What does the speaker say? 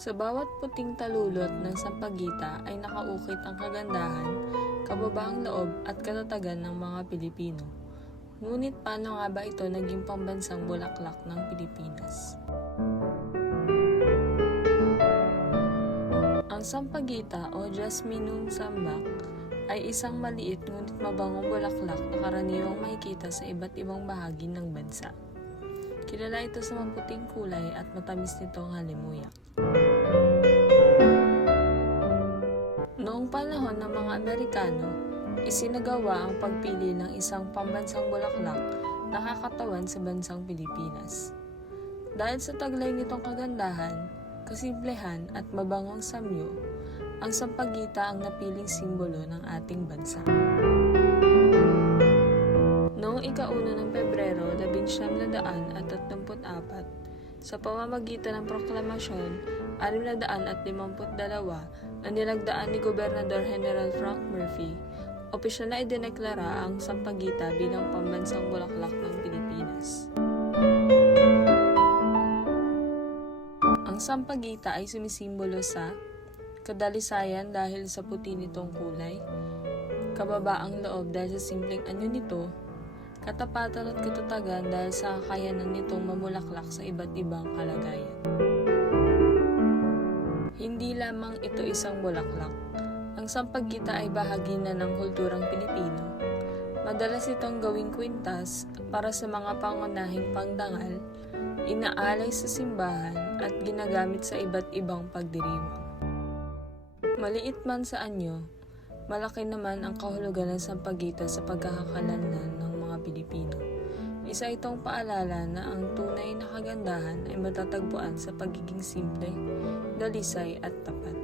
Sa bawat puting talulot ng sampagita ay nakaukit ang kagandahan, kababaang loob at katatagan ng mga Pilipino. Ngunit paano nga ba ito naging pambansang bulaklak ng Pilipinas? Ang sampagita o Jasminum sambac ay isang maliit ngunit mabangong bulaklak na karaniwang makikita sa iba't ibang bahagi ng bansa. Kilala ito sa maputing kulay at matamis nitong halimuyak. Noong panahon ng mga Amerikano, isinagawa ang pagpili ng isang pambansang bulaklak na kakatawan sa bansang Pilipinas. Dahil sa taglay nitong kagandahan, kasimplehan at mabangong samyo, ang sampagita ang napiling simbolo ng ating bansa. Noong ika-1 ng Pebrero 1934, sa pamamagitan ng proklamasyon 652 na nilagdaan ni Gobernador General Frank Murphy, opisyal na idineklara ang sampagita bilang pambansang bulaklak ng Pilipinas. Ang sampagita ay sumisimbolo sa kadalisayan dahil sa puti nitong kulay, kababaang loob dahil sa simpleng anyo nito, katapatan at katatagan dahil sa kakayanan nitong mamulaklak sa iba't ibang kalagayan. Hindi lamang ito isang bulaklak. Ang sampagita ay bahagi na ng kulturang Pilipino. Madalas itong gawing kwintas para sa mga pangunahing pangdangal, inaalay sa simbahan at ginagamit sa iba't ibang pagdiriwang. Maliit man sa anyo, malaki naman ang kahulugan ng sampagita sa pagkakakilanlan ng mga Pilipino. Isa itong paalala na ang tunay na kagandahan ay matatagpuan sa pagiging simple, dalisay at tapat.